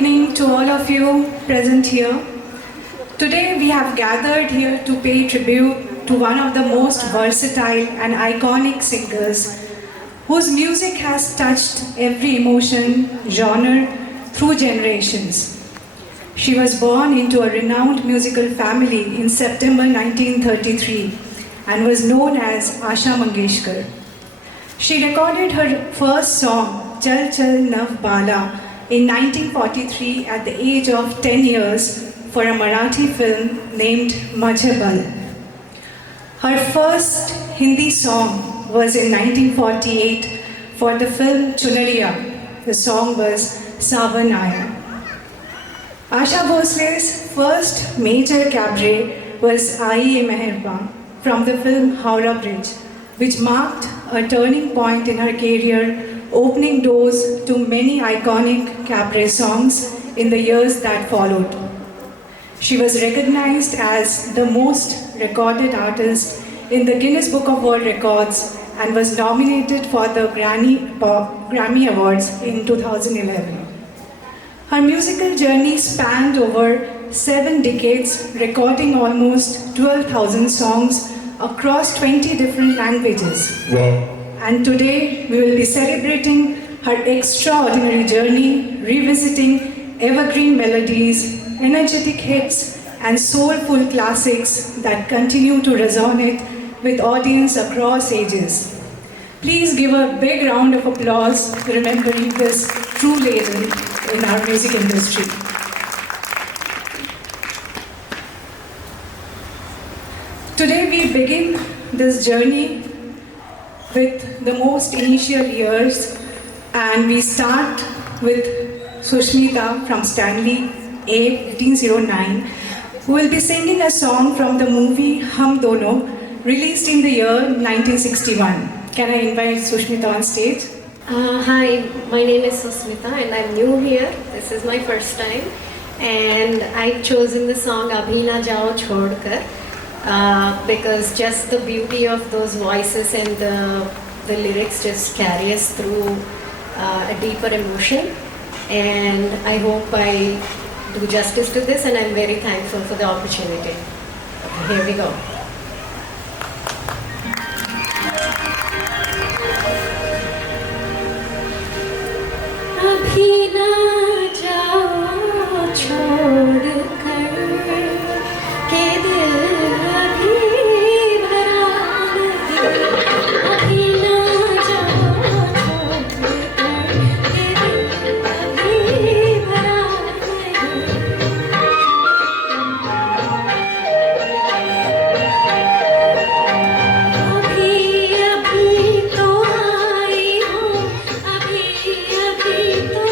evening to all of you present here. Today we have gathered here to pay tribute to one of the most versatile and iconic singers whose music has touched every emotion, genre through generations. She was born into a renowned musical family in September 1933 and was known as Asha Mangeshkar. She recorded her first song, Chal Chal Nav Bala, in 1943 at the age of 10 years for a Marathi film named Majhe Bal. Her first Hindi song was in 1948 for the film Chunariya. The song was Sawan Aaya. Asha Bhosle's first major cabaret was Aaye Meherba from the film Howrah Bridge, which marked a turning point in her career, opening doors to many iconic cabaret songs in the years that followed. She was recognized as the most recorded artist in the Guinness Book of World Records and was nominated for the Grammy Awards in 2011. Her musical journey spanned over 7 decades, recording almost 12,000 songs across 20 different languages. Wow. And today we will be celebrating her extraordinary journey, revisiting evergreen melodies, energetic hits, and soulful classics that continue to resonate with audience across ages. Please give a big round of applause remembering this true legend in our music industry. Today we begin this journey with the most initial years, and we start with Sushmita from Stanley A 1509, who will be singing a song from the movie Hum Dono, released in the year 1961. Can I invite Sushmita on stage? Hi, my name is Susmita and I'm new here. This is my first time, and I've chosen the song Abhi Na Jao Chhod Kar because just the beauty of those voices and the lyrics just carry us through a deeper emotion, and I hope I do justice to this, and I'm very thankful for the opportunity. Okay, here we go. अभी ना जाओ छोड़ कर के दिल अभी भरा नहीं, अभी ना जाओ छोड़ कर के दिल अभी भरा नहीं, अभी तो आई हूँ, अभी अभी तो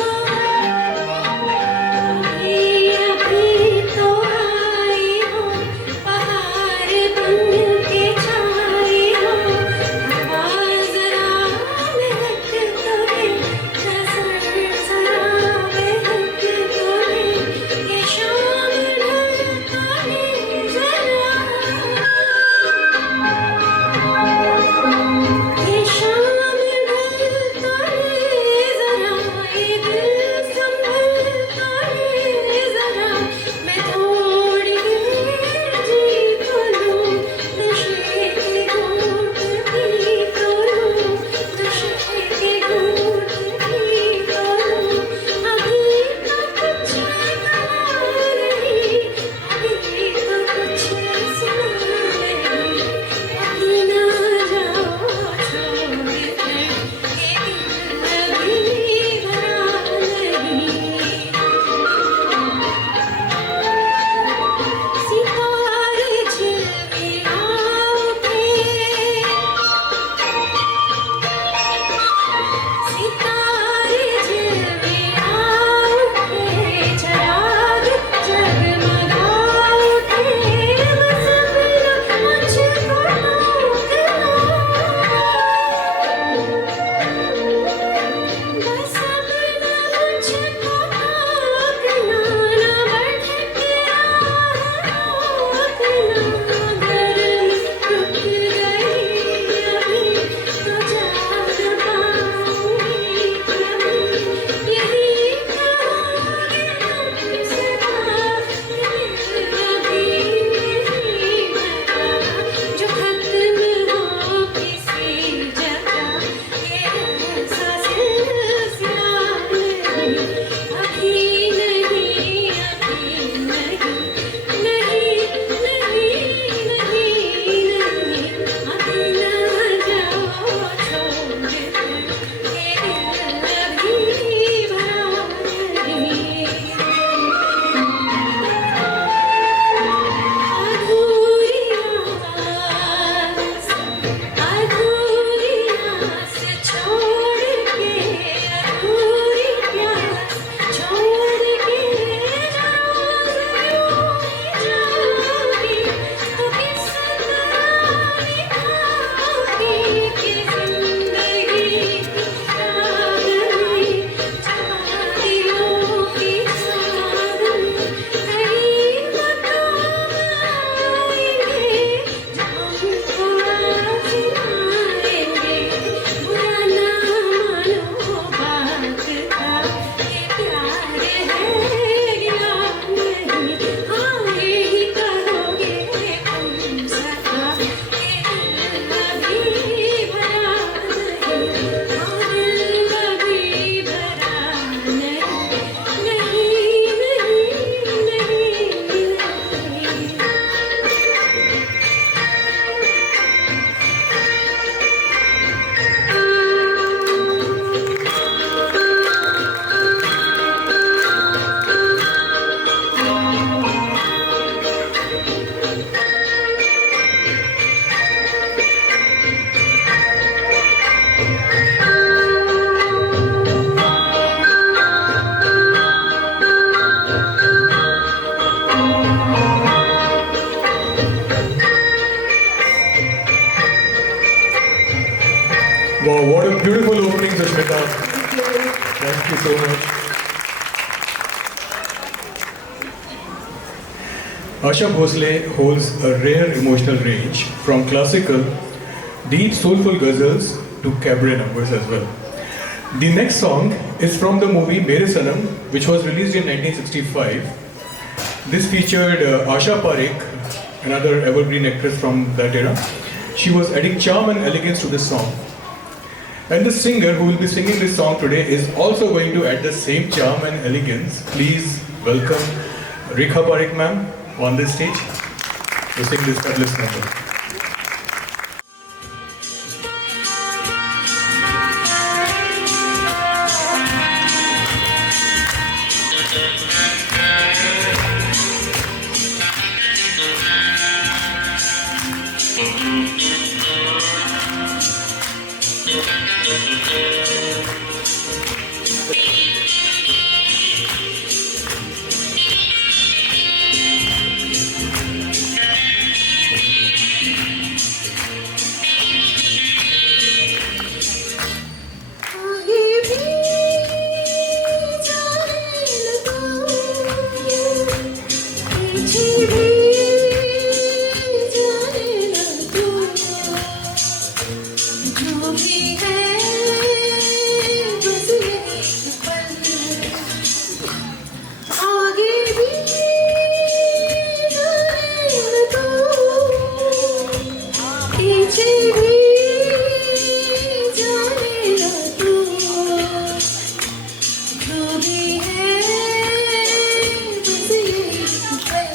beautiful opening, Sushmita. Thank you. Thank you so much. Asha Bhosle holds a rare emotional range from classical, deep soulful ghazals to cabaret numbers as well. The next song is from the movie Mere Sanam, which was released in 1965. This featured Asha Parekh, another evergreen actress from that era. She was adding charm and elegance to this song. And the singer who will be singing this song today is also going to add the same charm and elegance. Please welcome Rekha Parekh ma'am on this stage to sing this fabulous number. आगे भी जाने लगा, पीछे भी जाने लगा, जो भी है बस यही पल, आगे भी जाने लगा, पीछे भी जाने लगा, जो भी है बस यही पल।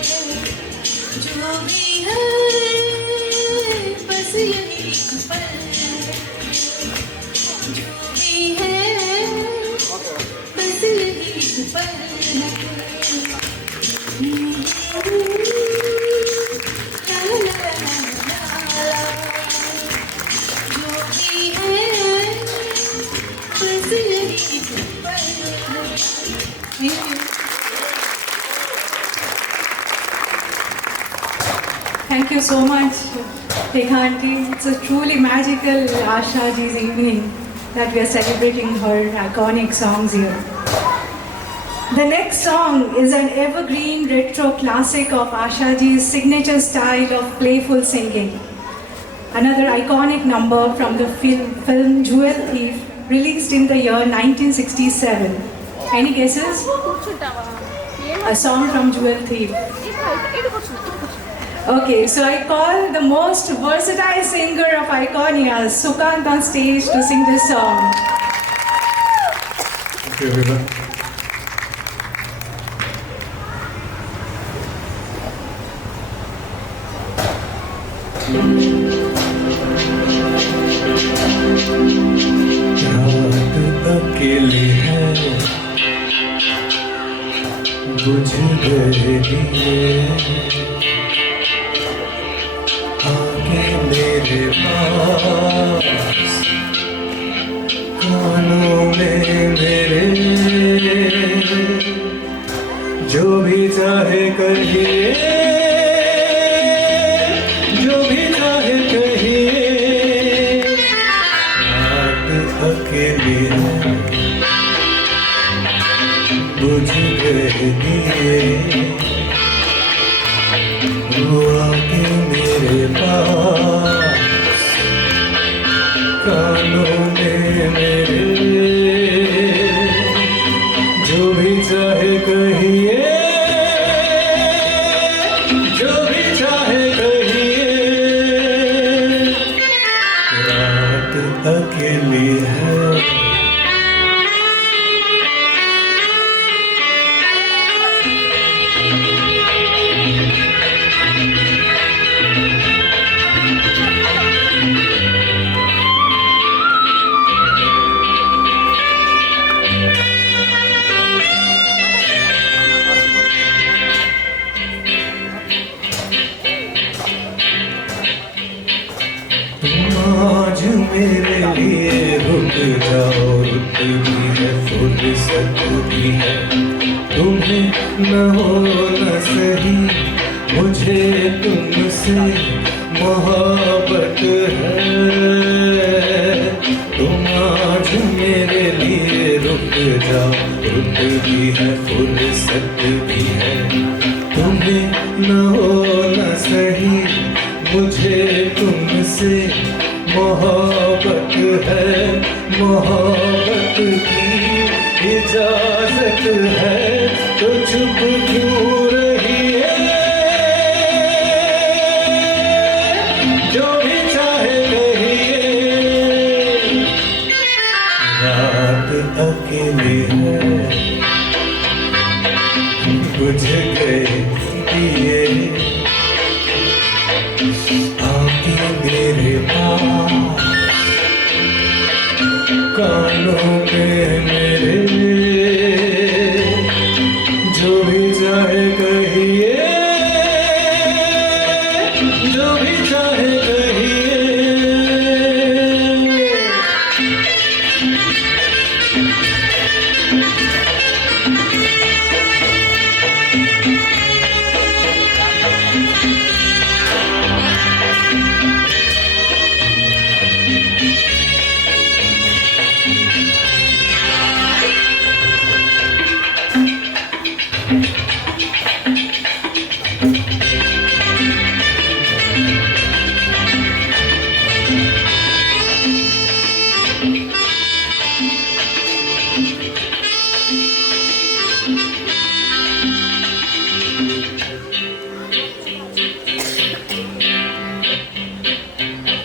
जो भी है बस यही एक पल है, जो भी है बस यही एक पल है। ला ला ला ला ला, जो भी है बस यही एक पल है। Thank you so much, Rekha Aunty. It's a truly magical Asha Ji's evening that we are celebrating her iconic songs here. The next song is an evergreen retro classic of Asha Ji's signature style of playful singing. Another iconic number from the film Jewel Thief, released in the year 1967. Any guesses? A song from Jewel Thief. Okay, so I call the most versatile singer of Iconia, Sukant, on stage to sing this song. Thank you, everyone. रात अकेली है, बुझ गए दिए, आके मेरे पास, कानों में मेरे, जो भी चाहे कहिए, जो भी चाहे कहिए। रात अकेली है, बुझ गए दिए, वो आके मेरे पास, कानों में मेरे, जो भी चाहे कहिए, जो भी चाहे कहिए। रात अकेली है, आज मेरे लिए रुक जाओ, रुक भी है, फुर्सत भी है, तुम्हें न हो न सही, मुझे तुमसे मोहब्बत है। तुम आज मेरे लिए रुक जाओ, रुक भी है, फुर्सत भी है, तुम्हें न हो न सही, मुझे तुमसे मोहब्बत है, मोहब्बत की इजाजत है, तो चुप क्यों रही है, जो भी चाहे कहिए। रात अकेली है, बुझ गए दिए, आके मेरे पास, कानों में मेरे, जो भी चाहे कहिए, जो भी चाहे कहिए।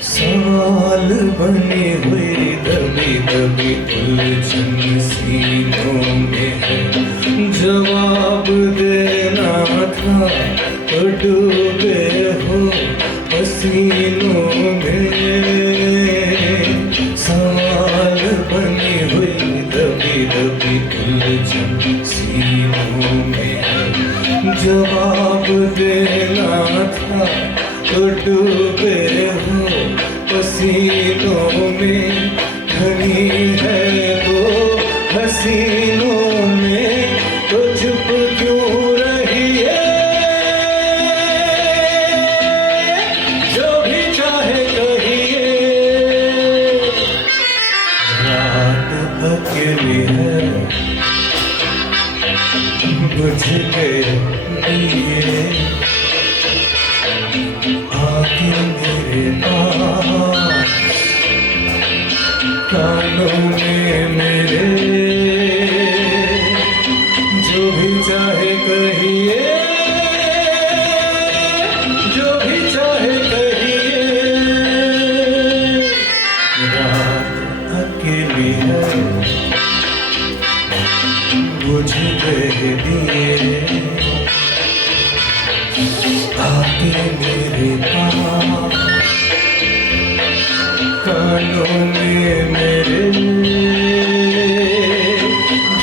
सवाल बने हुए दबी दबी उलझन सीनों में है, जवाब देना था डूबे हो पसीनों में, सवाल बनी हुई दबी दबी उलझन सीनों में, जवाब देना था तो डूबे हो पसीनों में, घनी है वो हसीनों में, तो चुप क्यों रही है, जो भी चाहे कहिए, रात अकेली है बुझ के दिए, आके मेरे पास कानों में मेरे, जो भी चाहे कहिए, जो भी चाहे कहिए, रात अकेली है बुझ गए दिए, आके मेरे पास कानों में मेरे,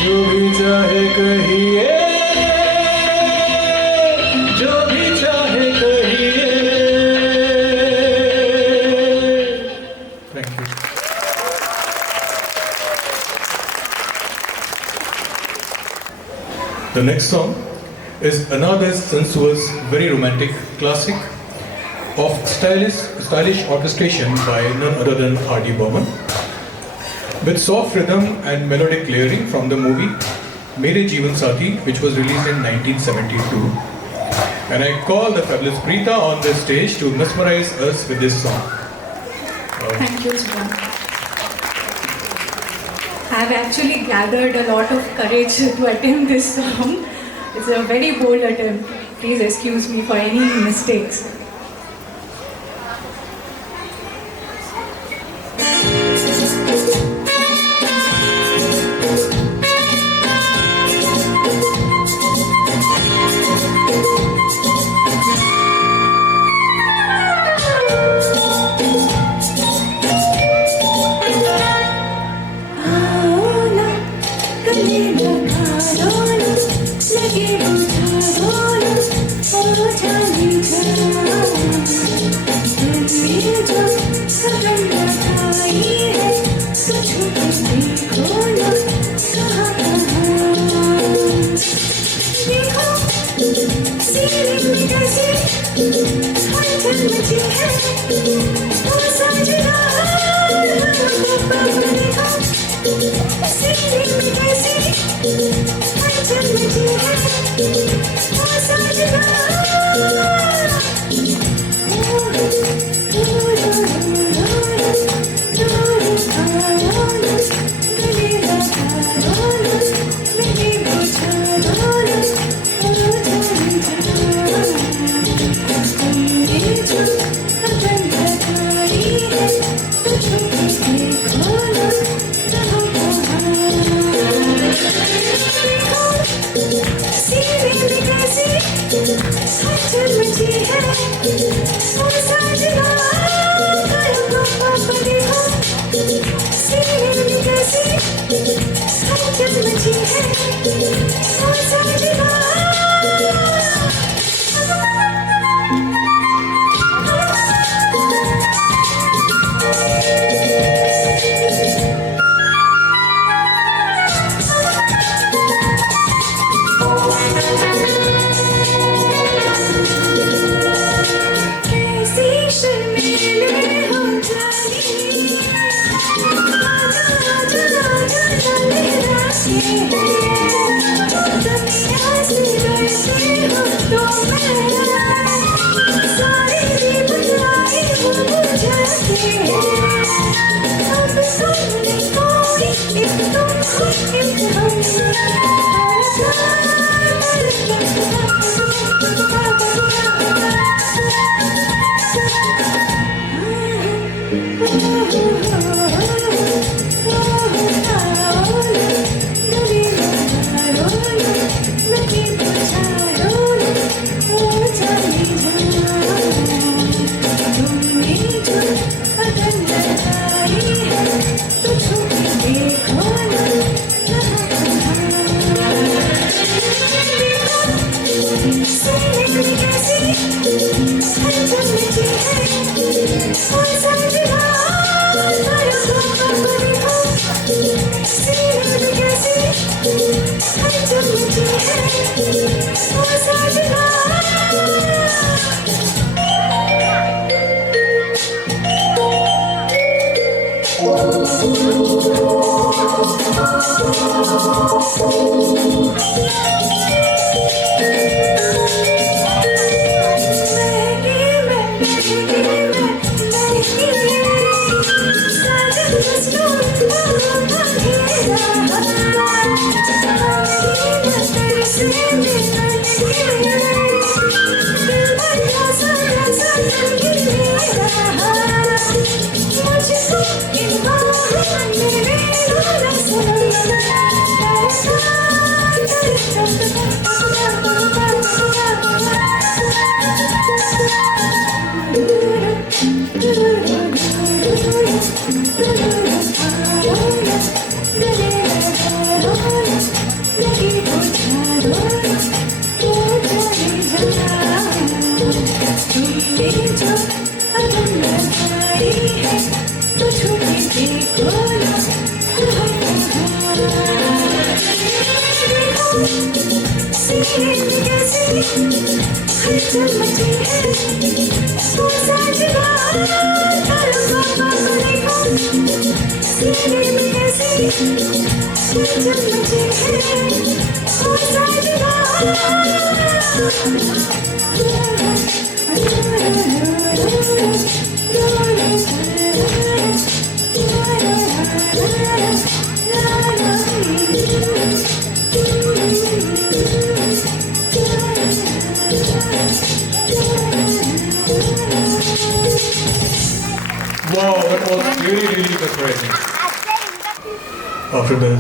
जो भी चाहे कहिए, जो भी चाहे कहिए। Thank you. The next song is another sensuous, very romantic classic of stylish orchestration by none other than R.D. Burman, with soft rhythm and melodic layering from the movie Mere Jeevan Saathi, which was released in 1972. And I call the fabulous Preeta on the stage to mesmerize us with this song. Thank you, Subhan. I have actually gathered a lot of courage to attempt this song. It's a very bold attempt. Please excuse me for any mistakes. Wow, that was really mesmerizing. After that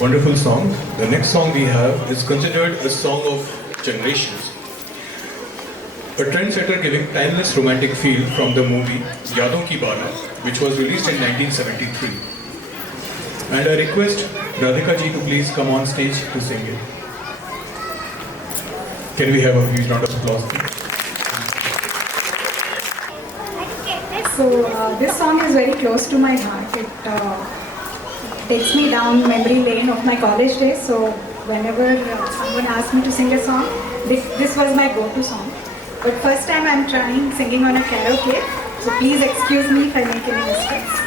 wonderful song, the next song we have is considered a song of generations. A trendsetter giving timeless romantic feel from the movie Yadon Ki Barat, which was released in 1973. And I request Radhika ji to please come on stage to sing it. Can we have a huge round of applause, please? So this song is very close to my heart. It takes me down memory lane of my college days. So whenever someone asks me to sing a song, this was my go-to song. But first time I'm trying singing on a karaoke. So please excuse me if I make any mistakes.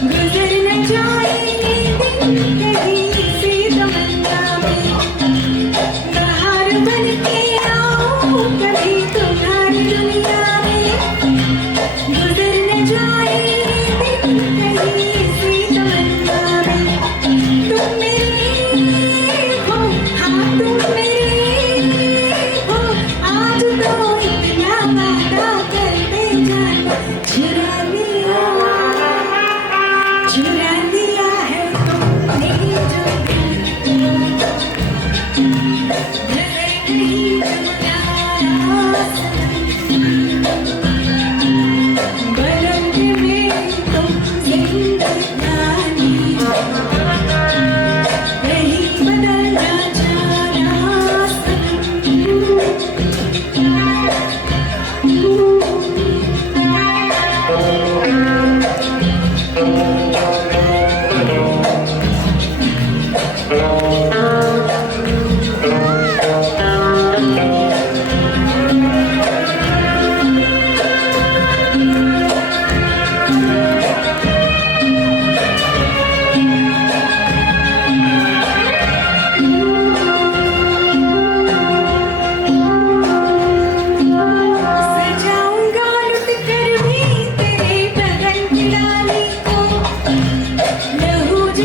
गुजर न जाए दिन कहीं से तमन्ना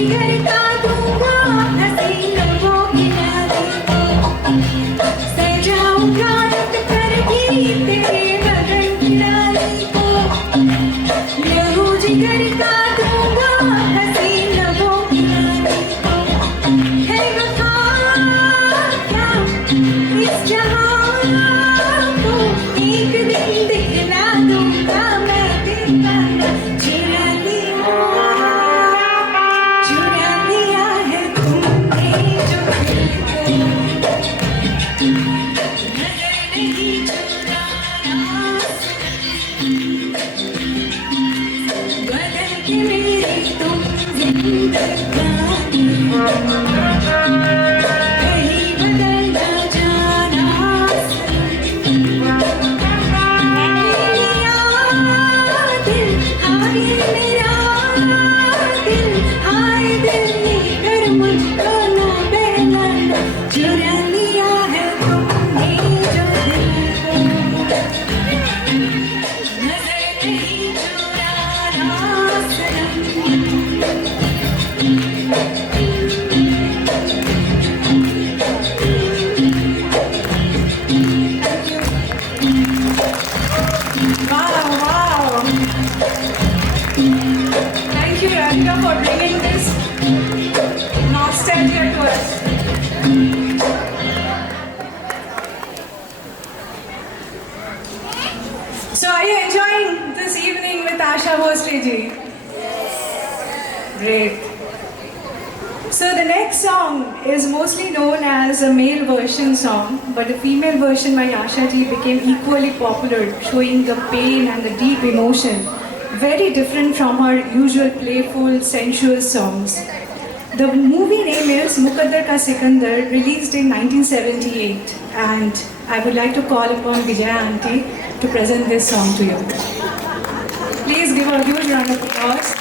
जिगर का दूंगा हंसी लबों की यादें को सजाऊंगा रट करके तेरे बदन की डाली को लहू जिगर का दूंगा हंसी लबों की यादें को है वफा क्या इस जहां को एक दिन दिखला दूंगा मैं दीवाना चुरा लिया है तुमने जो दिल को नजर नहीं चुराना बदल के मेरी तुम जिंदगानी कहीं बदल न जाना चुरा लिया है तुमने जो दिल को नजर नहीं चुराना Wow, wow. Thank you, Radhika, for bringing this nostalgia to us. So, are you enjoying this evening with Asha Bhosle ji? Great. So the next song is mostly known as a male version song, but the female version by Asha ji became equally popular, showing the pain and the deep emotion, very different from her usual playful, sensual songs. The movie name is Mukaddar Ka Sikandar, released in 1978, and I would like to call upon Vijaya Aunty to present this song to you. Please give her a huge round of applause.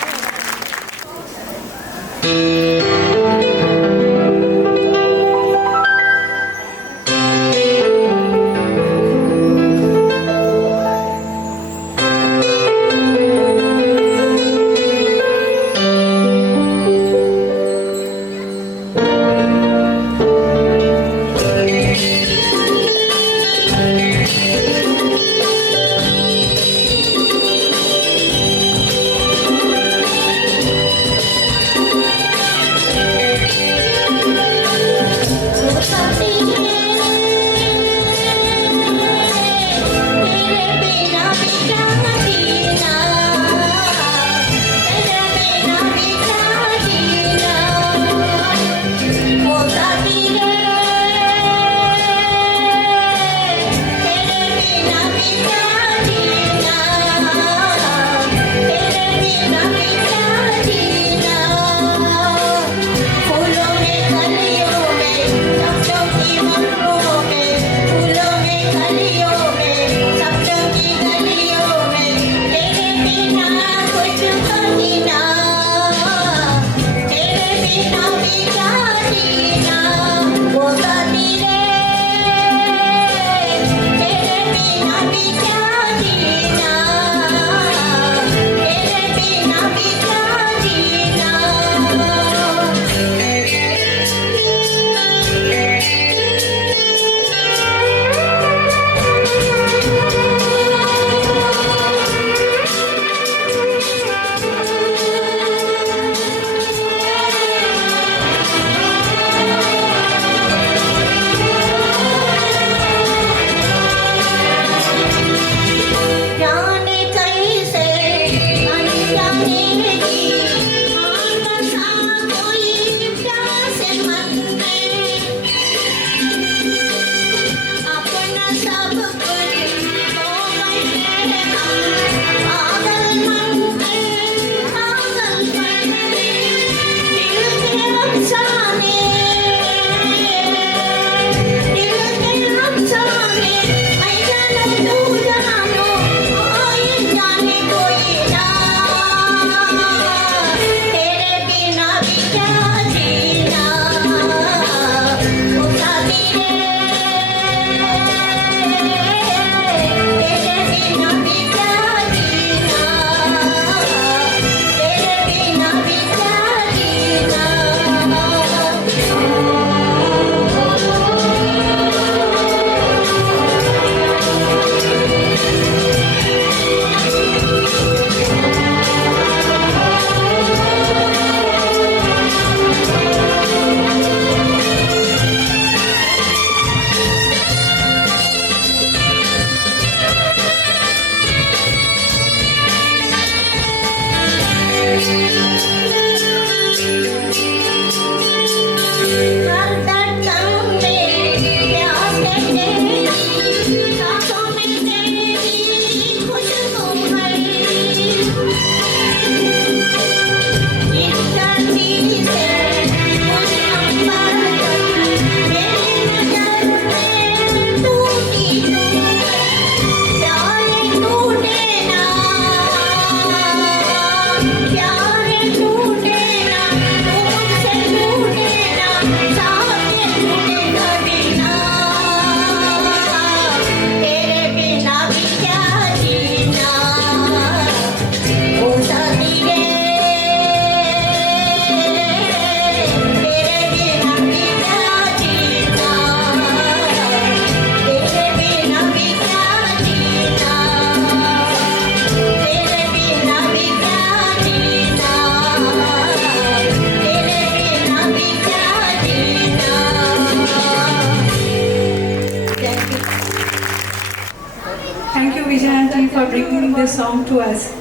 this song to us.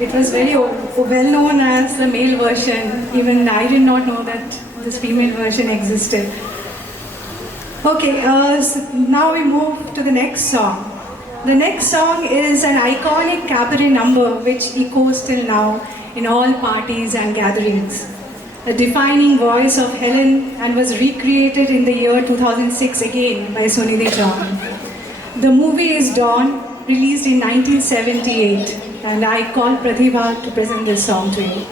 It was very well known as the male version. Even I did not know that this female version existed. Okay, so now we move to the next song. The next song is an iconic cabaret number which echoes till now in all parties and gatherings. A defining voice of Helen and was recreated in the year 2006 again by Sunidhi Chauhan. The movie is Dawn, released in 1978, and I call Pratibha to present this song to you.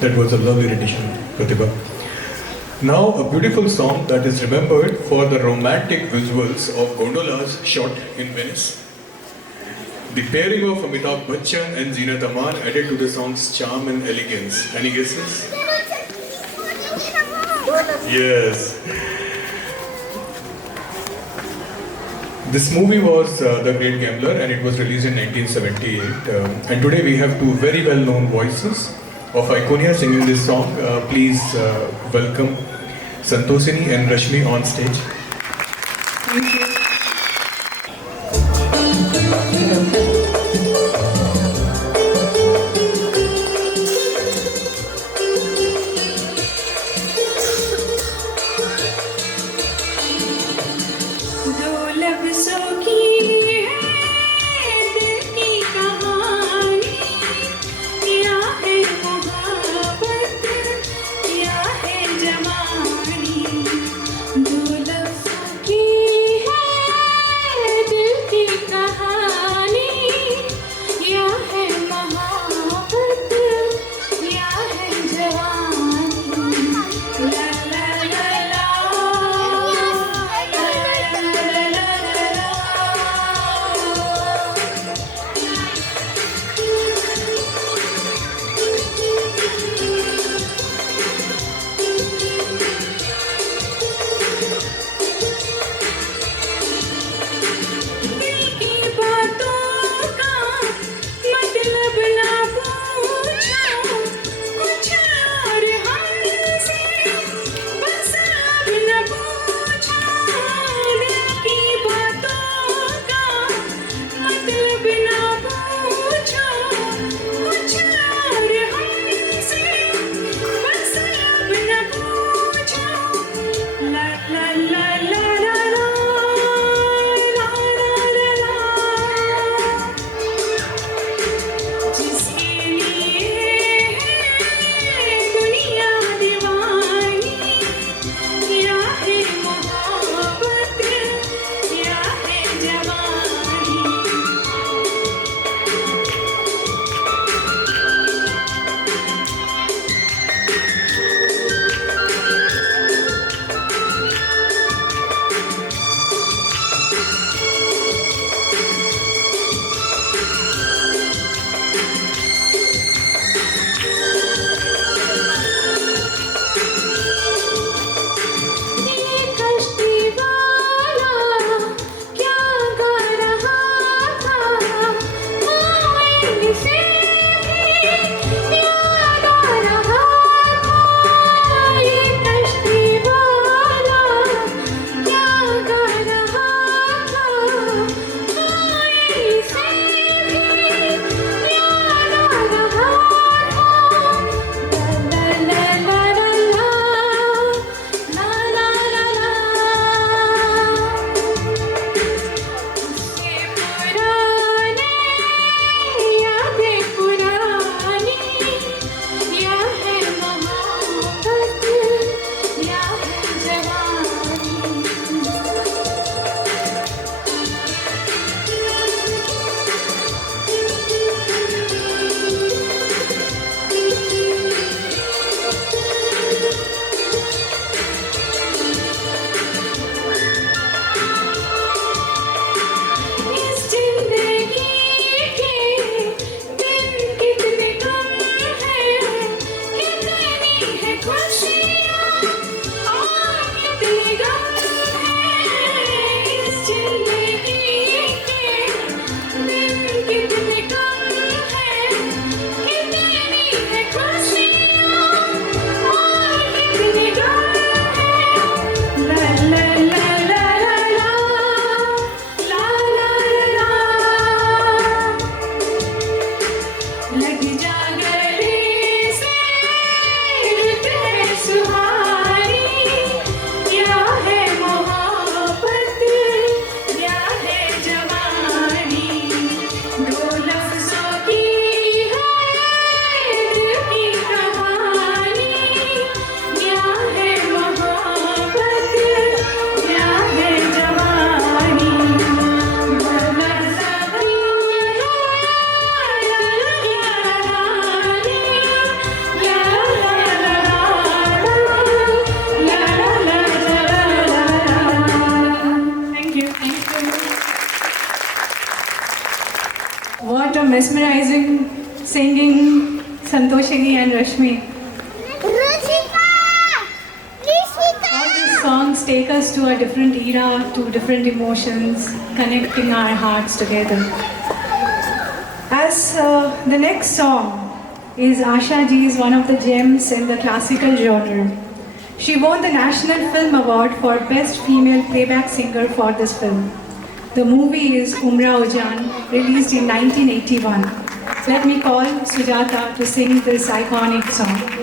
That was a lovely rendition, Pratibha. Now, a beautiful song that is remembered for the romantic visuals of gondolas shot in Venice. The pairing of Amitabh Bachchan and Zeenat Aman added to the song's charm and elegance. Any guesses? Yes. This movie was The Great Gambler, and it was released in 1978. And today we have two very well-known voices of Iconia singing this song. Please welcome Santosini and Rashmi on stage. Thank you. दो लफ्ज़ों की है दिल की कहानी, या है मोहब्बत या है जवानी। दो लफ्ज़ों What a mesmerizing singing, Santoshini and Rashmi. All these songs take us to a different era, to different emotions, connecting our hearts together. As the next song is Asha Ji's one of the gems in the classical genre. She won the National Film Award for Best Female Playback Singer for this film. The movie is Umra Ujan, released in 1981. Let me call Sujata to sing this iconic song.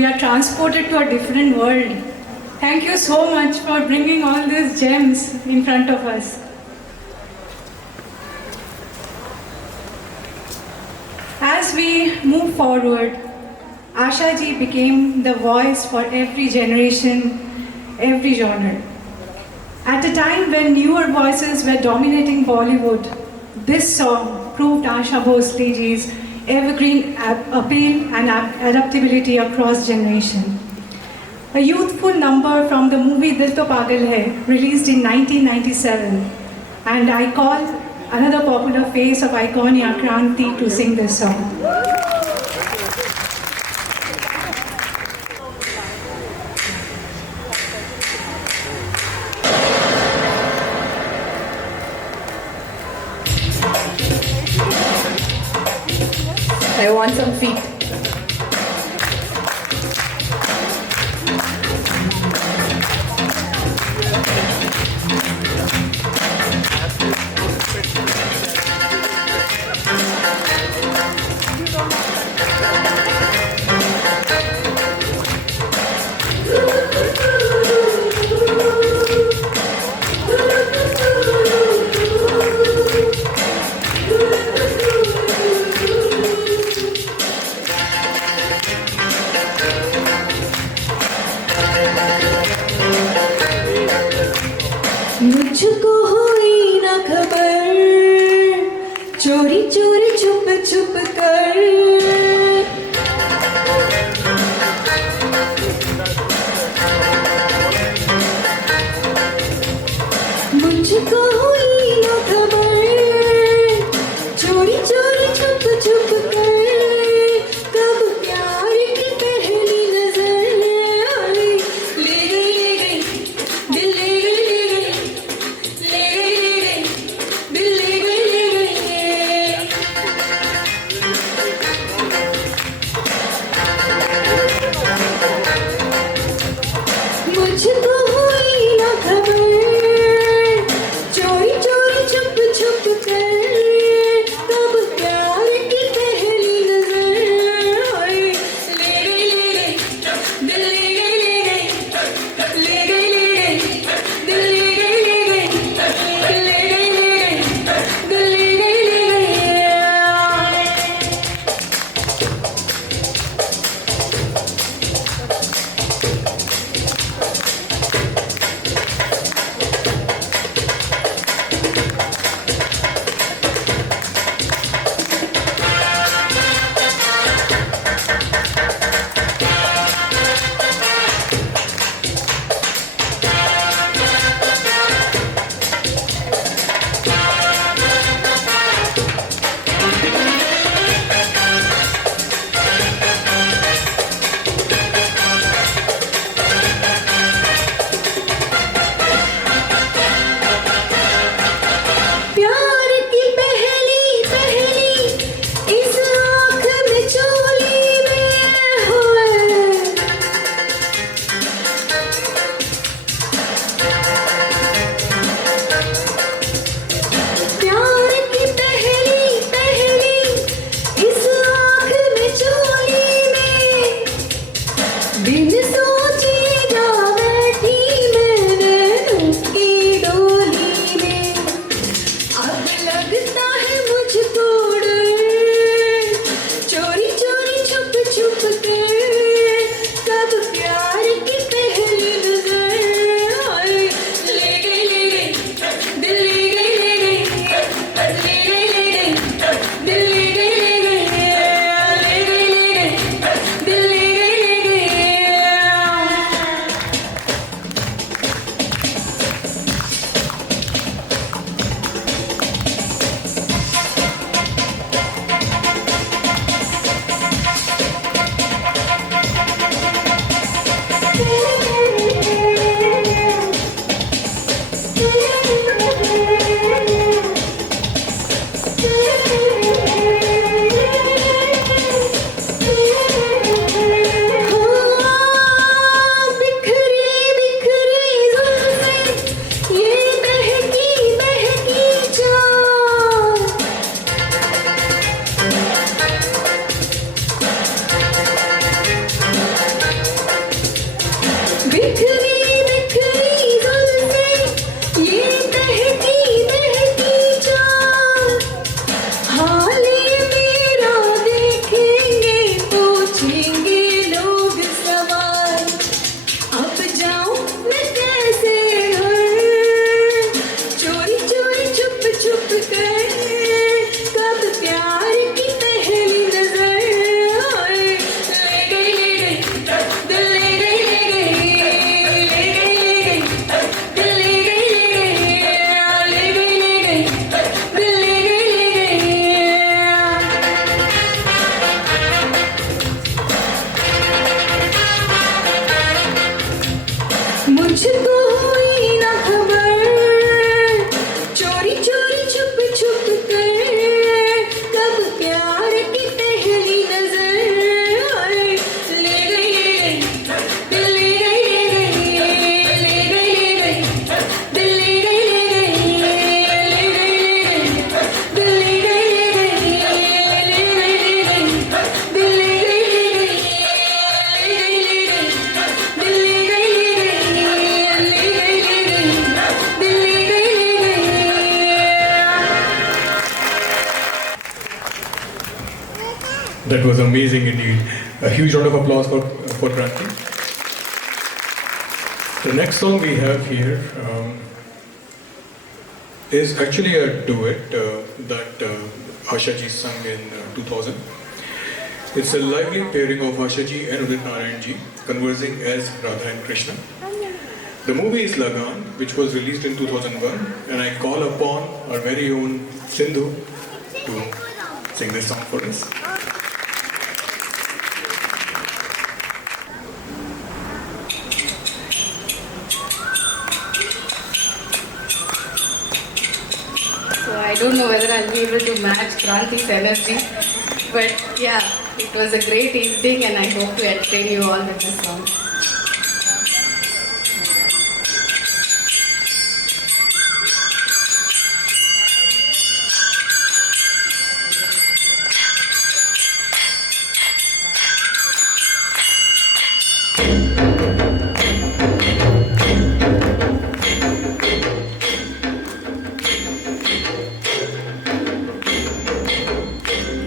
we are transported to a different world. Thank you so much for bringing all these gems in front of us. As we move forward, Asha ji became the voice for every generation, every genre. At a time when newer voices were dominating Bollywood, this song proved Asha Bhosle ji's evergreen appeal and adaptability across generation. A youthful number from the movie Dil To Pagal Hai, released in 1997, and I call another popular face of Iconia, Kranti, to sing this song. I want some feet. मुझको हुई ना खबर, चोरी चोरी छुप छुप कर मुझको हुई ना खबर, चोरी चोरी छुप छुप कर कब प्यार की पहली नजर आई, ले गई दिल ले गई दिल ले गई That was amazing indeed. A huge round of applause for Kranti. The next song we have here is actually a duet that Asha ji sang in 2000. It's a lively pairing of Asha ji and Udit Narayan ji conversing as Radha and Krishna. The movie is Lagan, which was released in 2001, and I call upon our very own Sindhu to sing this song for us. So I don't know whether I'll be able to match Kranti's energy, but yeah, it was a great evening and I hope to entertain you all with this song.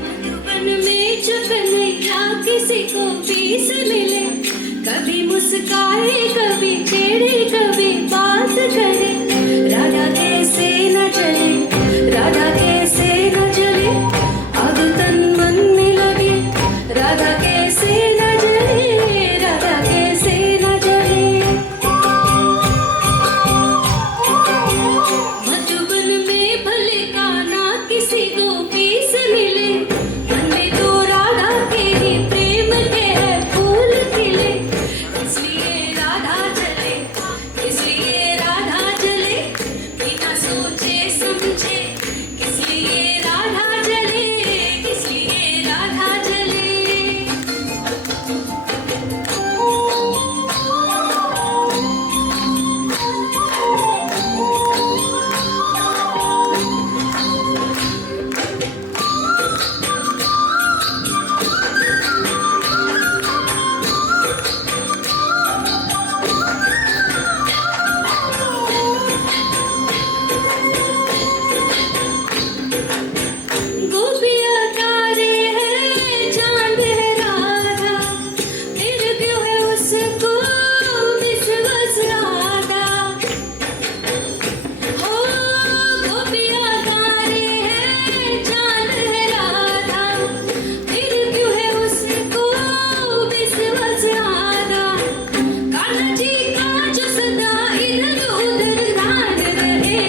Madhuban में जो कन्हैया किसी को piece मिले, कभी मुस्काए कभी छेड़े कभी बात करे, राधा कैसे न चले, राधा कैसे न चले, अब तन मन में लगे, राधा कैसे न चले, राधा कैसे न चले। मधुबन में भले का ना किसी को पीस मिले, मन में तो राधा के ही प्रेम के है फूल खिले, इसलिए राधा चले, इसलिए राधा चले, बिना सोचे समझे, किसलिए राधा चले, किसलिए राधा चले। गोपियाँ तारे हैं, चांद है राधा, फिर क्यों है उसको विश्वास राधा। हो गोपियाँ तारे हैं, चांद है राधा, फिर क्यों है उसको विश्वास राधा। कान्हा जी का जो सदा इधर उधर ध्यान रहे,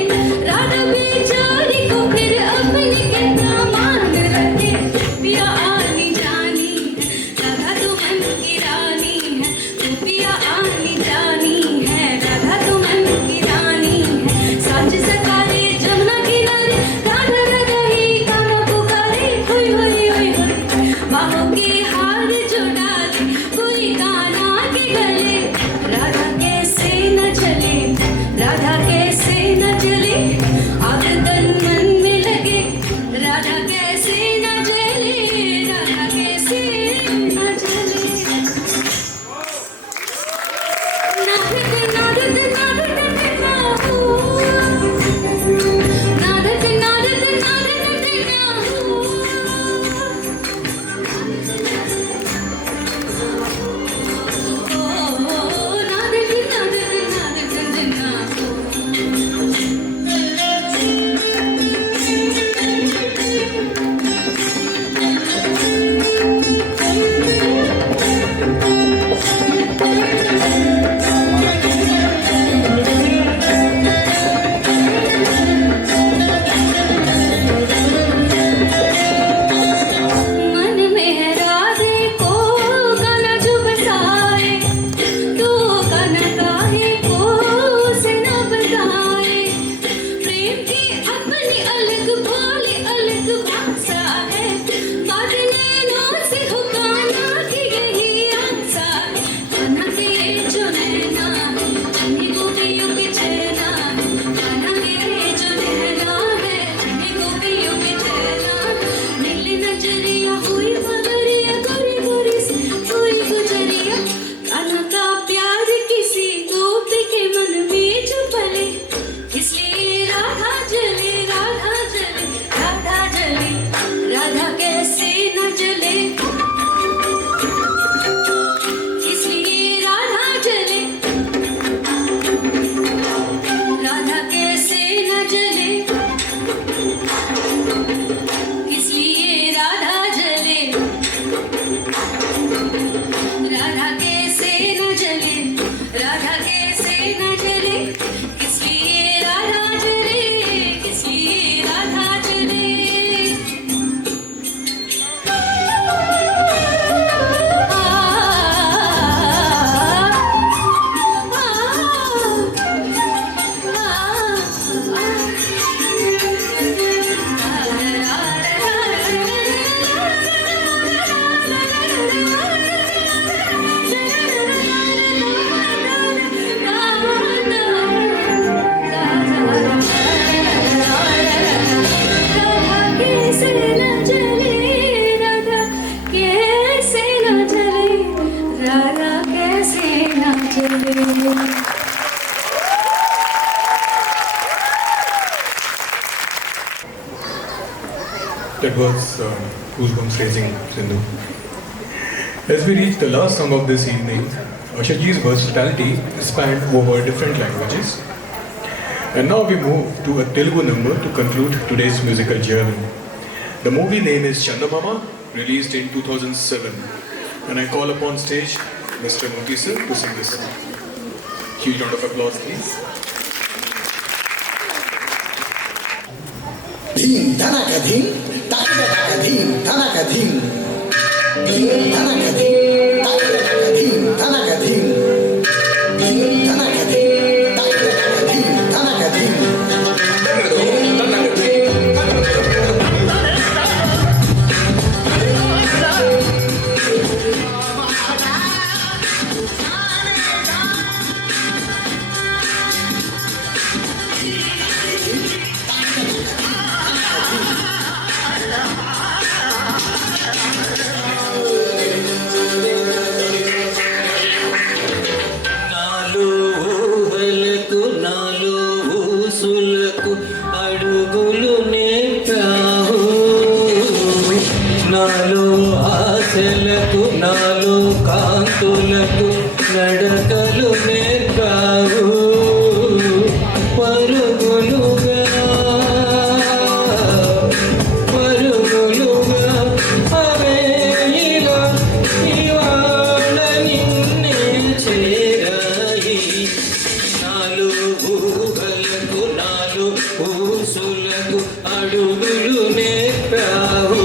राधा बेचारी को फिर अपने कहना मान रहे। पिया आनी जानी है, राधा तो मन की रानी है, पिया आनी जानी है, राधा तो मन की रानी है। सांझ सकारे जमुना किनारे, राधा राधा ही कान्हा पुकारे, होय होय होय होय, बाहों के हार जो डाले कोई कान्हा के गले, राधा कैसे न चले, राधा कैसे न चले, आग तन मन में लगे, राधा कैसे न चले, राधा कैसे न चले। नादत नादत नादत नाहू, नादत नादत नादत नाहू। that was Goosebumps Raising Sindhu. As we reach the last song of this evening, Ashaji's versatility spanned over different languages. And now we move to a Telugu number to conclude today's musical journey. The movie name is Chandamama, released in 2007. And I call upon stage Mr. Muti sir to sing this song. Huge round of applause, please. Dhim dhanaka dhim, taka dhim dhanaka dhim. Dhim dhanaka dhim, taka dhim dhanaka dhim. Dhim dhanaka dhim, taka dhim dhanaka dhim. నాలో ఊహలకు నాలో ఊసులకు అడుగులు నేర్పావు నాలో ఆశలకు నాలో కాంతులకు నడకలు నేర్పావు పరుగులుగా పరుగులుగా అవే ఇలా ఇవాళ నిన్నే చేరాయి నాలో ఊహలకు నాలో ఊసులకు అడుగులు నేర్పావు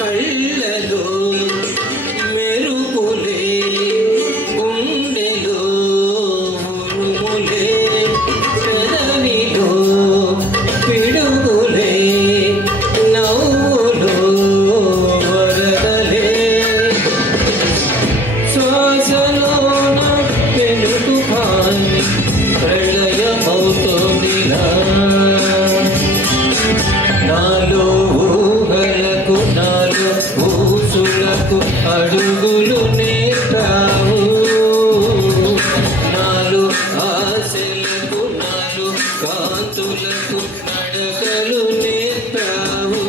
కళ్ళలో మెరుపులే గుండెలో ఉరుములే పెదవిలో పిడుగులే నవ్వులో వరదలే శ్వాసలోన పెనుకు భాని ప్రళయమవుతోందిలా నాలో ఊహలకు నాలో ఊసులకు అడుగులు నేర్పావు నాలో ఆశలకు నాలో కాంతులకు నడకలు నేర్పావు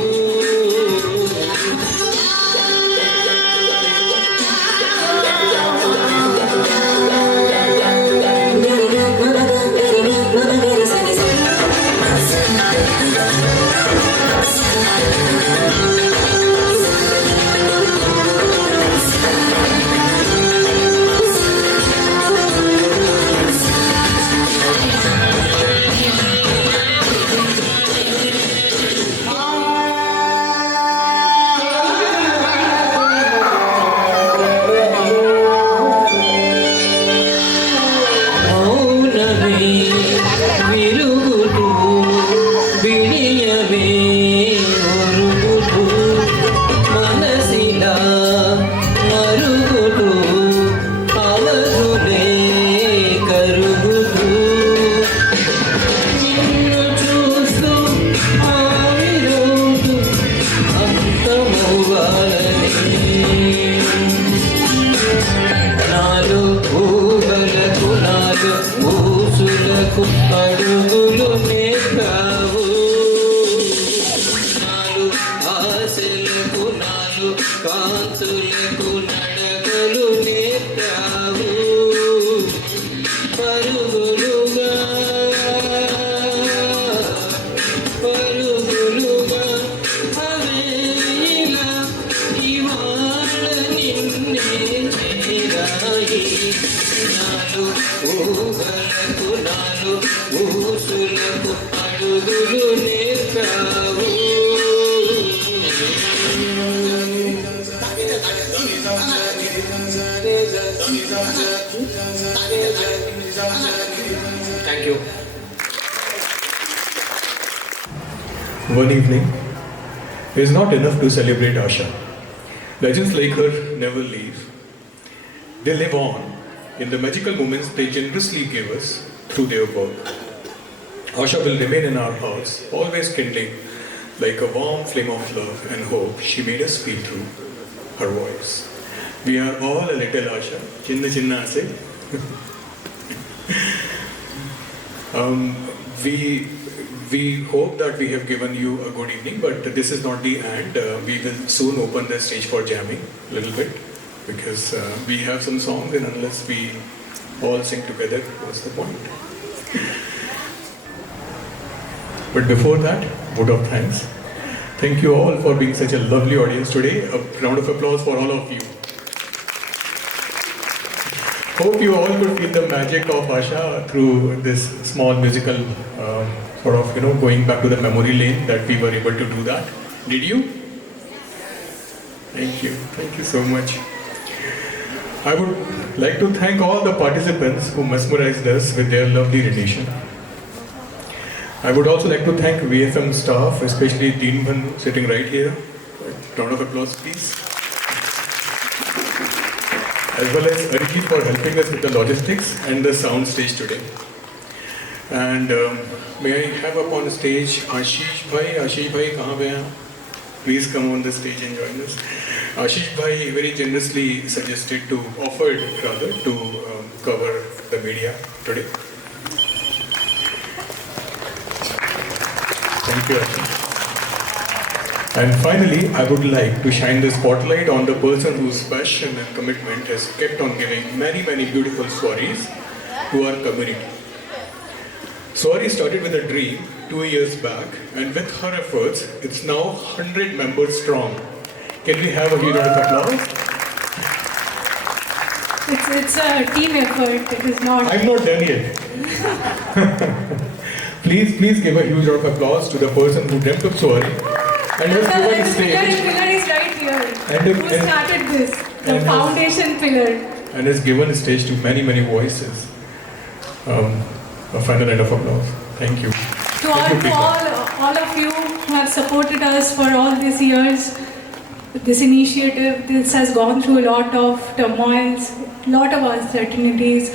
మౌనమే విరుగుతూ బిడియమే ఒరుగుతూ మనసిలా మరుగుతూ అవధులే కరుగుతూ నిన్ను చూస్తూ ఆవిరవుతూ అంతమవ్వాలని నాలో ఊహలకు నాలో ఊసులకు అడుగులు నేర్పావు నాలో ఆశలకు నాలో కాంతులకు నడకలు నేర్పావు పరుగులుగా పరుగులుగా అవే ఇలా ఇవాళ నిన్నే చేరాయి నాలో ఊహలకు నాలో ఊసులకు అడుగులు నేర్పావు thank you one evening is not enough to celebrate Asha. Legends like her never leave. They live on in the magical moments they generously give us through their work. Asha will remain in our hearts, always kindling like a warm flame of love and hope she made us feel through her voice. We are all a little Asha, chinna chinna ase. We hope that we have given you a good evening, but this is not the end. We will soon open the stage for jamming a little bit because we have some songs, and unless we all sing together, what's the point? But before that, vote of thanks. Thank you all for being such a lovely audience today. A round of applause for all of you. Hope you all could feel the magic of Asha through this small musical sort of, going back to the memory lane that we were able to do that. Did you? Thank you. Thank you so much. I would like to thank all the participants who mesmerized us with their lovely rendition. I would also like to thank VFM staff, especially Deen Bhannu sitting right here. Round of applause, please. As well as Arijit for helping us with the logistics and the sound stage today. And may I have up on the stage Ashish Bhai. Ashish Bhai, kahan pe hain? Please come on the stage and join us. Ashish Bhai very generously offered to cover the media today. Thank you, Ashish. And finally, I would like to shine the spotlight on the person whose passion and commitment has kept on giving many, many beautiful stories to our community. Swari started with a dream 2 years back, and with her efforts, it's now 100 members strong. Can we have a huge round of applause? It's a team effort. It is not. I'm not done yet. Please give a huge round of applause to the person who dreamt of Swari and has given a stage. Pillar is right here. And Who started this? The foundation pillar. And has given a stage to many, many voices. A final round of applause. Thank you. To all of you who have supported us for all these years, this initiative, this has gone through a lot of turmoils, lot of uncertainties,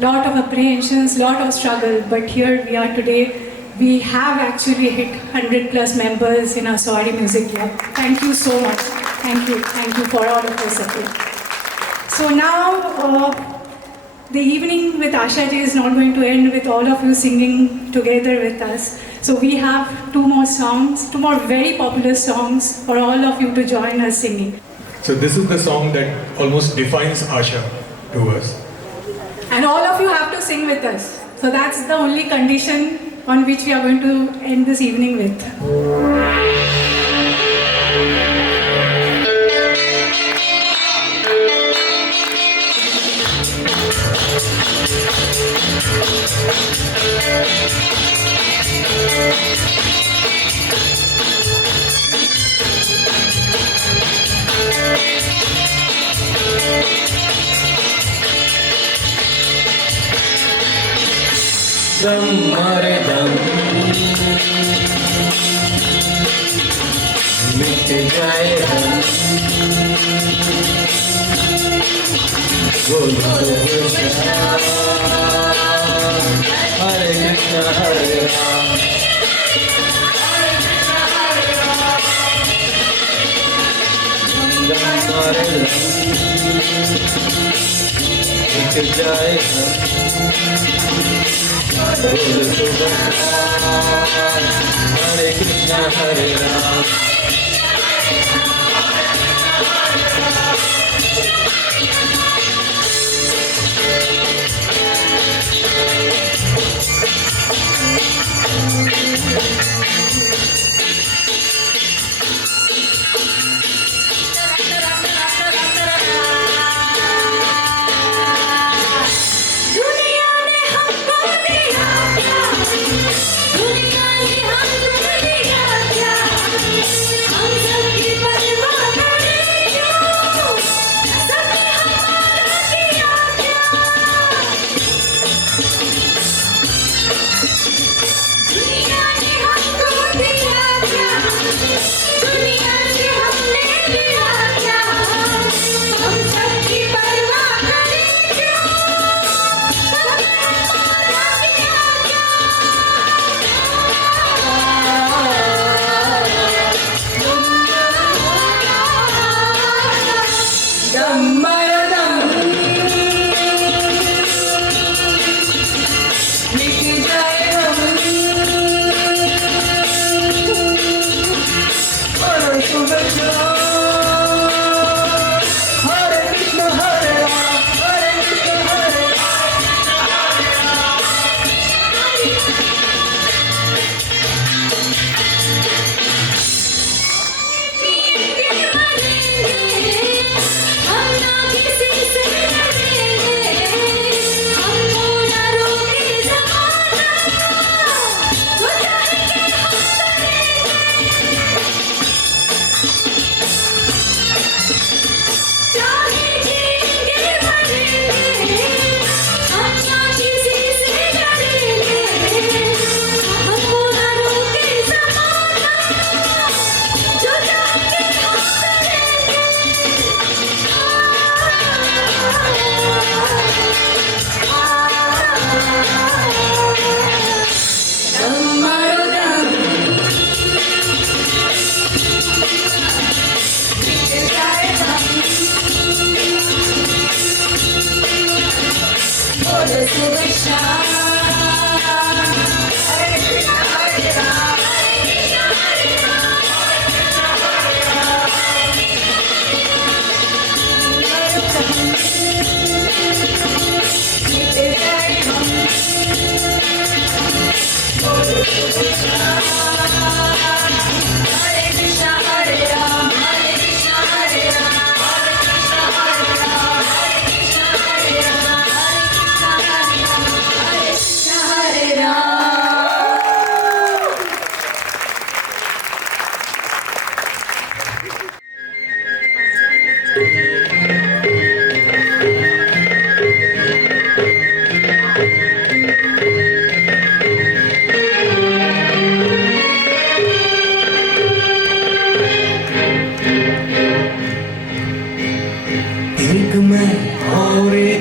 lot of apprehensions, lot of struggle. But here we are today. We have actually hit 100 plus members in our Swari Music Club. Thank you so much. Thank you for all of your support. So now, the evening with Asha Ji is not going to end with all of you singing together with us. So we have two more very popular songs for all of you to join us singing. So this is the song that almost defines Asha to us. And all of you have to sing with us. So that's the only condition on which we are going to end this evening with. दम मारे दम मिट जाए हम बोलो हरे कृष्ण हरे राम दम मारे दम मिट जाए हम Hare Krishna, Hare Rama. दुनिया ने हमको दिया क्या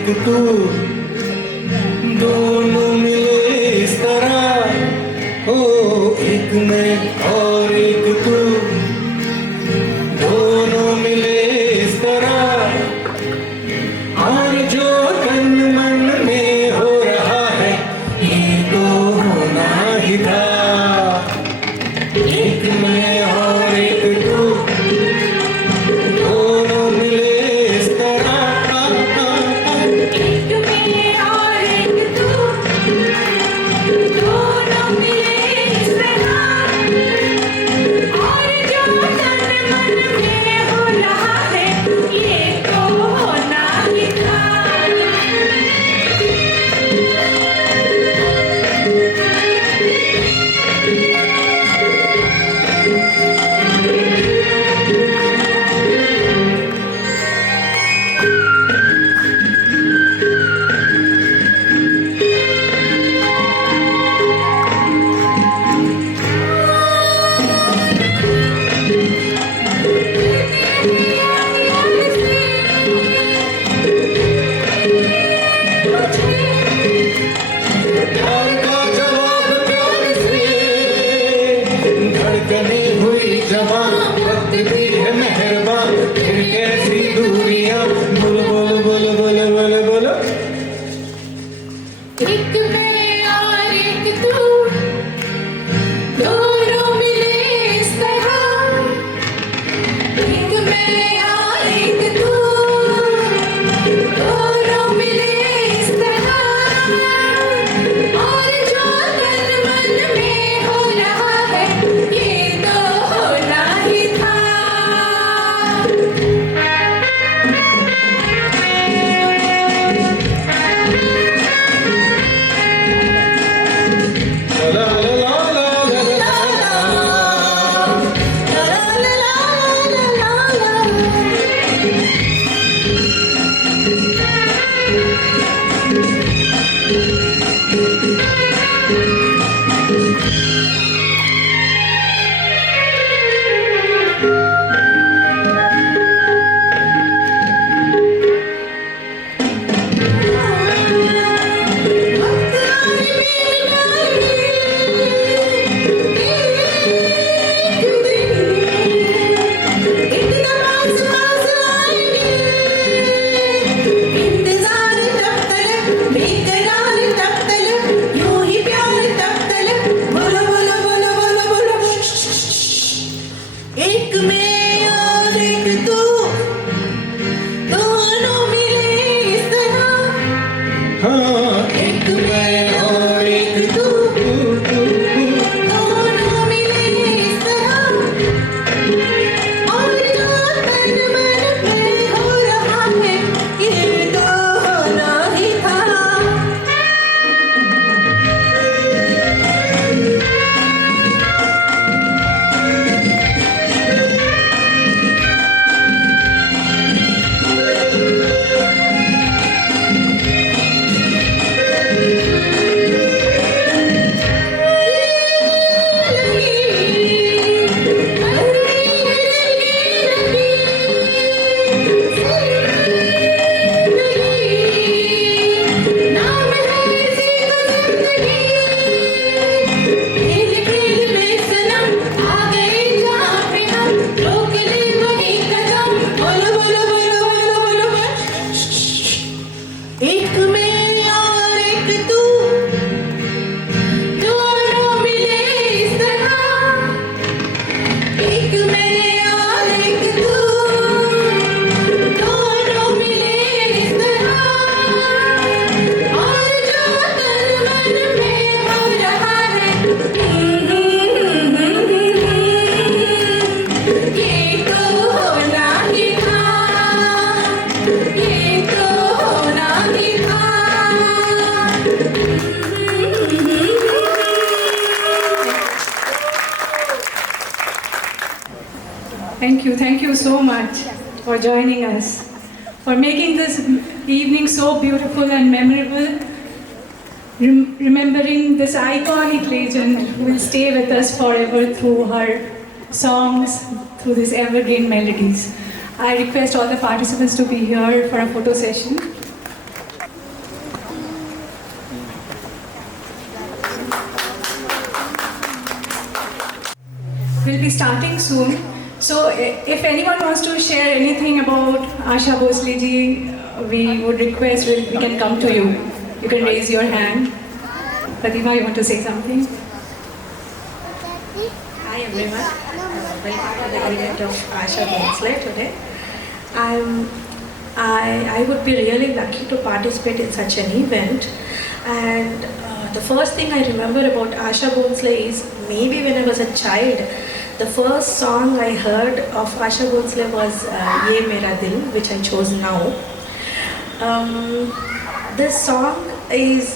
एक तू दोनों मिले इस तरह ओ एक मैं और एक तू दोनों मिले इस तरह और जो तन मन में हो रहा है ये तो होना ही था एक मैं और एक तू दोनों मिले इस तरह एक मैं और एक तू दोनों मिले इस तरह और जो तन मन में हो रहा है ये तो होना ही था प्यार का जवाब प्यार से धड़कने हुई जवान वक्त भी है मेहरबान फिर कैसी दूरियां बोलो बोलो बोलो बोलो बोलो बोलो एक मैं और एक तू दोनों मिले इस तरह एक मैं और एक तू दोनों मिले इस तरह और जो तन मन में हो रहा है ये तो होना ही था ला ला ला ला एक मैं और एक तू दोनों मिले इस तरह हाँ एक मैं और एक तू दोनों मिले इस तरह और जो तन मन में हो रहा है ये तो होना ही था एक मैं और एक तू दोनों मिले इस तरह एक मैं और एक तू दोनों मिले इस तरह और जो तन मन में हो रहा है ये तो होना ही था ये तो होना ही था Thank you so much for joining us, for making this evening so beautiful and memorable. Remembering this iconic legend who will stay with us forever through her songs, through these evergreen melodies. I request all the participants to be here for a photo session. soon. So if anyone wants to share anything about Asha Bhosle ji, we would request we can come to you. You can raise your hand. Pratima, you want to say something? Hi everyone, welcome to the event of Asha Bhosle today. I would be really lucky to participate in such an event, and the first thing I remember about Asha Bhosle is maybe when I was a child, the first song I heard of Asha Bhosle was Ye Mera Dil, which I chose now. This song is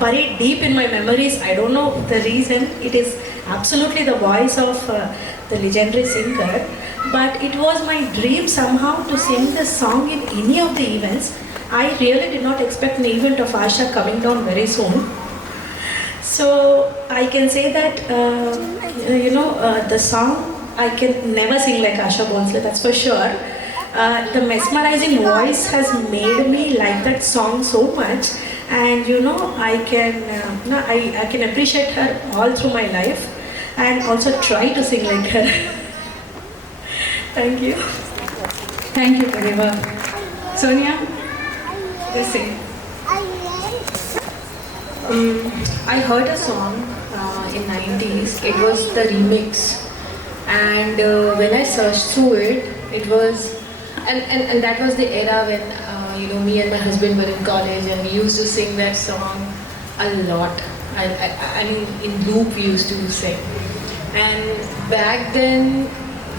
buried deep in my memories. I don't know the reason. It is absolutely the voice of the legendary singer, but it was my dream somehow to sing this song in any of the events. I really did not expect an event of Asha coming down very soon. So I can say that the song I can never sing like Asha Bhosle, that's for sure. The mesmerizing voice has made me like that song so much, and I can appreciate her all through my life and also try to sing like her. Thank you. Thank you, Pratima. Sonia, just say. I heard a song in 90s. It was the remix, and when I searched through it, it was, and that was the era when me and my husband were in college, and we used to sing that song a lot. I mean, in loop we used to sing. And back then,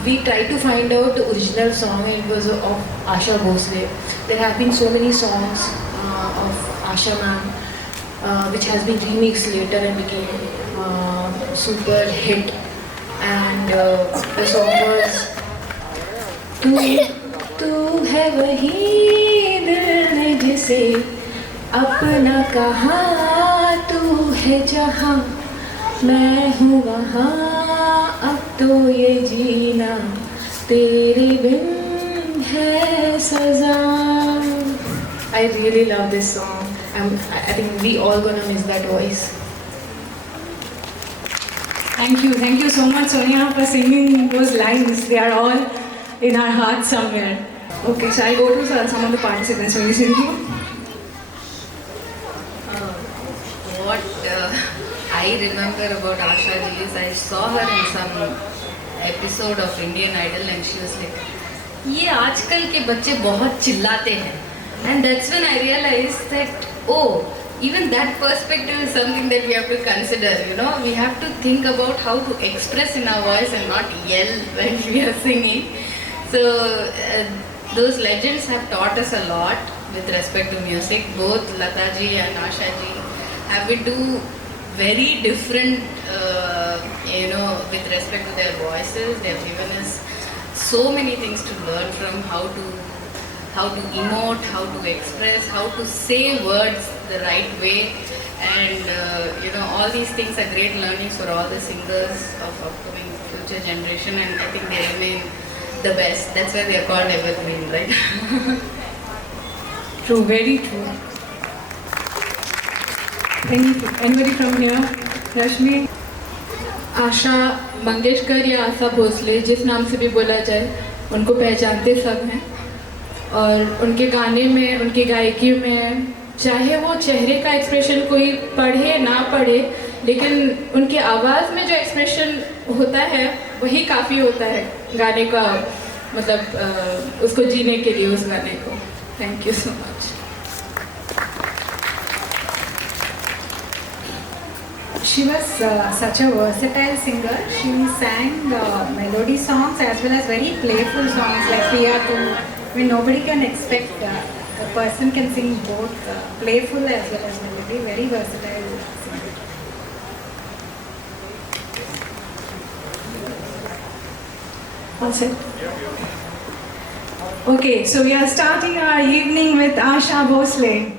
we tried to find out the original song, and it was of Asha Bhosle. There have been so many songs of Asha ma'am, which has been remixed later and became super hit. And the song was तू है वही दिल ने जिसे अपना कहा, तू है जहाँ मैं हूँ वहाँ, अब तो ये जीना तेरे बिन है सजा. I really love this song. I think we all gonna miss that voice. Thank you so much, Sonia, for singing those lines. They are all in our hearts somewhere. Okay, so I go to some of the participants. Will you sing to? What I remember about Asha ji is I saw her in some episode of Indian Idol, and she was like, ये आजकल के बच्चे बहुत चिल्लाते हैं. And that's when I realized that, oh, even that perspective is something that we have to consider. We have to think about how to express in our voice and not yell when we are singing. So those legends have taught us a lot with respect to music. Both Lata ji and Asha ji have been two very different, with respect to their voices. They have given us so many things to learn from, how to emote, how to express, how to say words the right way, and all these things are great learnings for all the singers of upcoming future generation, and I think they remain the best. That's why they are called evergreen, right? True, very true. Anybody from here? Rashmi? आशा मंगेशकर या आशा भोसले, जिस नाम से भी बोला जाए, उनको पहचानते सब हैं. और उनके गाने में, उनकी गायकी में, चाहे वो चेहरे का एक्सप्रेशन कोई पढ़े ना पढ़े, लेकिन उनकी आवाज़ में जो एक्सप्रेशन होता है वही काफ़ी होता है गाने का, मतलब उसको जीने के लिए, उस गाने को. Thank you so much. She was such a versatile singer. She sang melody songs as well as very playful songs like Priya Tu. I mean, nobody can expect a person can sing both playful as well as melody. Very versatile singer. All set? Okay, so we are starting our evening with Asha Bhosle.